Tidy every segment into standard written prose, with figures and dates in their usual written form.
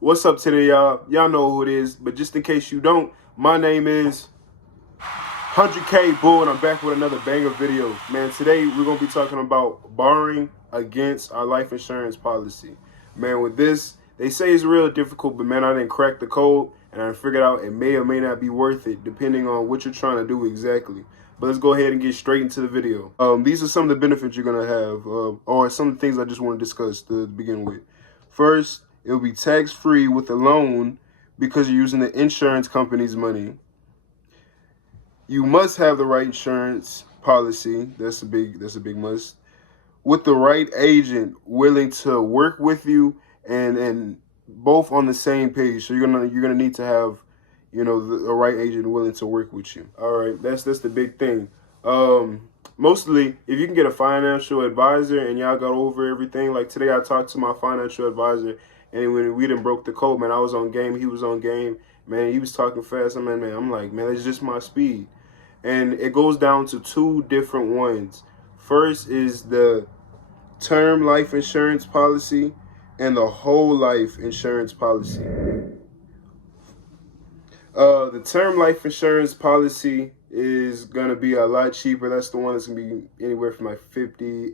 What's up today, y'all? Y'all know who it is, but just in case you don't, my name is 100K Bull, and I'm back with another banger video. Man, today we're going to be talking about borrowing against our life insurance policy. Man, with this, they say it's real difficult, but man, I didn't crack the code, and I figured out it may or may not be worth it, depending on what you're trying to do exactly. But let's go ahead and get straight into the video. These are some of the benefits you're going to have, or some of the things I just want to discuss to begin with. First, it will be tax-free with a loan because you're using the insurance company's money. You must have the right insurance policy. That's a big must. With the right agent willing to work with you and both on the same page. So you're gonna need to have, the right agent willing to work with you. All right, that's the big thing. Mostly, if you can get a financial advisor and y'all got over everything. Like today, I talked to my financial advisor, and when we done broke the code, man, I was on game, he was on game. Man, he was talking fast. I'm like, man, it's just my speed. And it goes down to two different ones. First is the term life insurance policy and the whole life insurance policy. The term life insurance policy is going to be a lot cheaper. That's the one that's going to be anywhere from like 50,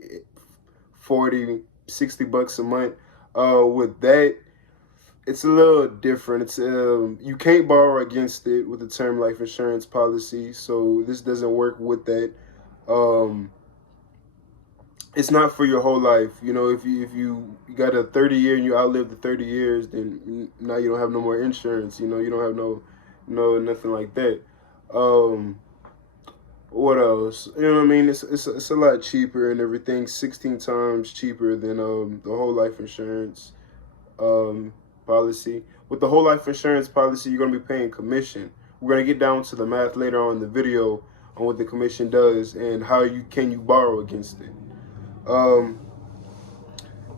40, 60 bucks a month. With that, it's a little different. It's you can't borrow against it with the term life insurance policy, so this doesn't work with that. It's not for your whole life. You know, if you got a 30-year and you outlive the 30 years, then now you don't have no more insurance. You know, you don't have nothing like that. What else? You know what I mean? It's a lot cheaper and everything. 16 times cheaper than the whole life insurance policy. With the whole life insurance policy, you're going to be paying commission. We're going to get down to the math later on in the video on what the commission does and how you borrow against it.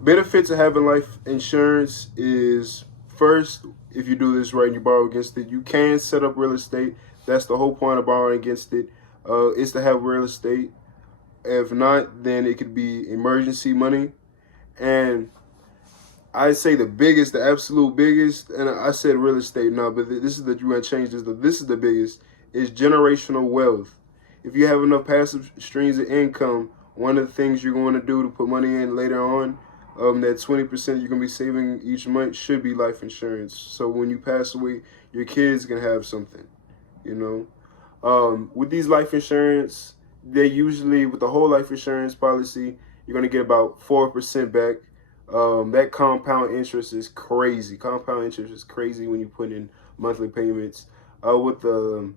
Benefits of having life insurance is, first, if you do this right and you borrow against it, you can set up real estate. That's the whole point of borrowing against it, is to have real estate. If not, then it could be emergency money. And I say the absolute biggest, and I said real estate now, but this is you want to change this. This is the biggest, is generational wealth. If you have enough passive streams of income, one of the things you're going to do to put money in later on, that 20% you're going to be saving each month should be life insurance. So when you pass away, your kids can have something, With these life insurance, they usually, with the whole life insurance policy, you're going to get about 4% back. That compound interest is crazy. Compound interest is crazy when you put in monthly payments. With the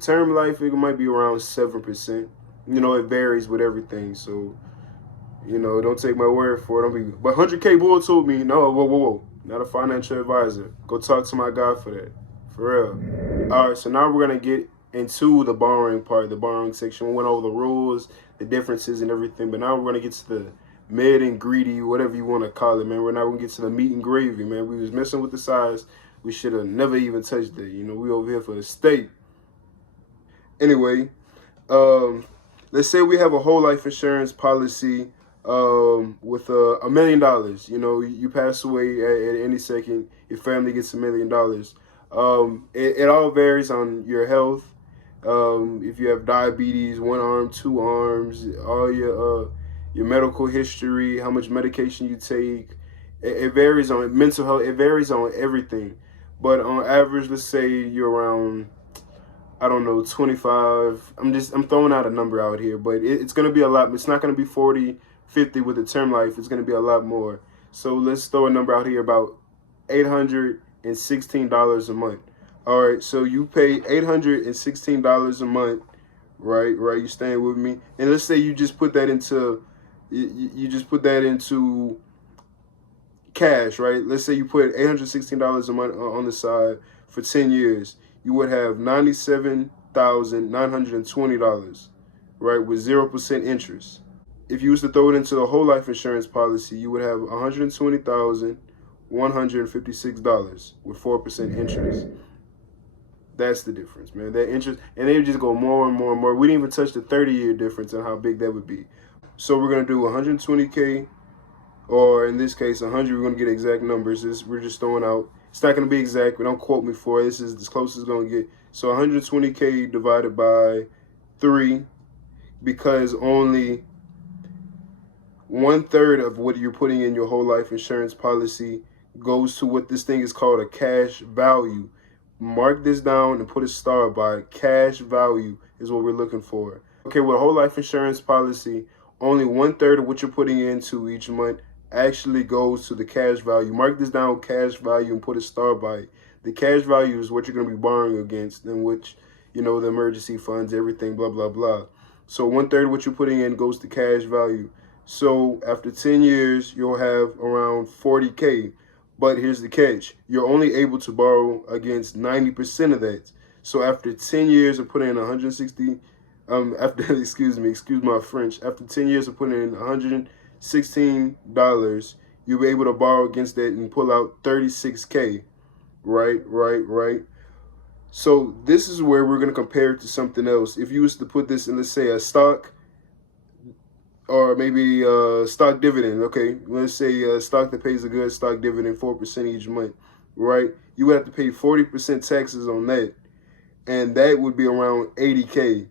term life, it might be around 7%. It varies with everything. So, don't take my word for it. But 100K Bull told me, no, whoa, not a financial advisor. Go talk to my guy for that, for real. All right, so now we're gonna get into the borrowing part, the borrowing section. We went over the rules, the differences, and everything. But now we're gonna get to the mid and greedy, whatever you want to call it, man. We're now gonna get to the meat and gravy, man. We was messing with the size. We should have never even touched it. We over here for the steak. Anyway, let's say we have a whole life insurance policy with $1 million. You pass away at any second, your family gets $1 million. It all varies on your health. If you have diabetes, 1 arm, 2 arms, all your medical history, how much medication you take. It varies on mental health. It varies on everything. But on average, let's say you're around, I don't know, 25. I'm throwing out a number out here, but it's going to be a lot. It's not going to be 40, 50 with the term life. It's going to be a lot more. So let's throw a number out here, about $816 a month. All right, so you pay $816 a month, right? You staying with me? And let's say you just put that into cash, right? Let's say you put $816 a month on the side for 10 years. You would have $97,920, right, with 0% interest. If you was to throw it into the whole life insurance policy, you would have $120,156 with 4% interest. That's the difference, man. That interest, and they just go more and more and more. We didn't even touch the 30-year difference and how big that would be. So we're gonna do 120K or in this case 100. We're going to get exact numbers. We're just throwing out. It's not going to be exact, but don't quote me for it. This is as close as it's going to get. So 120K divided by 3, because only 1/3 of what you're putting in your whole life insurance policy goes to what this thing is called a cash value. Mark this down and put a star by it. Cash value is what we're looking for. Okay, with a whole life insurance policy, only 1/3 of what you're putting into each month actually goes to the cash value. Mark this down, cash value, and put a star by it. The cash value is what you're going to be borrowing against, and which, you know, the emergency funds, everything, blah, blah, blah. So 1/3 of what you're putting in goes to cash value. So after 10 years, you'll have around 40K. But here's the catch. You're only able to borrow against 90% of that. So after 10 years of putting in 160, excuse my French, after 10 years of putting in $116, you'll be able to borrow against that and pull out 36K. Right. So this is where we're going to compare it to something else. If you was to put this in, let's say, a stock, or maybe stock dividend, okay? Let's say a stock that pays a good stock dividend, 4% each month, right? You would have to pay 40% taxes on that, and that would be around 80K.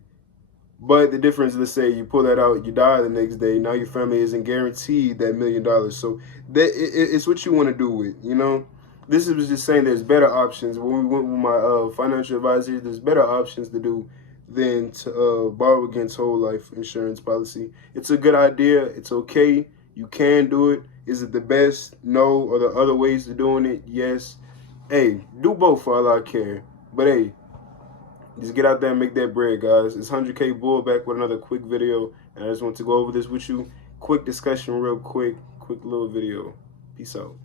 But the difference, let's say you pull that out, you die the next day, now your family isn't guaranteed that $1 million. So that it's what you want to do with, you know? This is just saying there's better options. When we went with my financial advisor, there's better options to do than to borrow against whole life insurance policy. It's a good idea. It's okay. You can do it. Is it the best? No. Are there other ways of doing it? Yes. Hey, do both for all I care. But hey, just get out there and make that bread, guys. It's 100K Bull back with another quick video. And I just want to go over this with you. Quick discussion real quick. Quick little video. Peace out.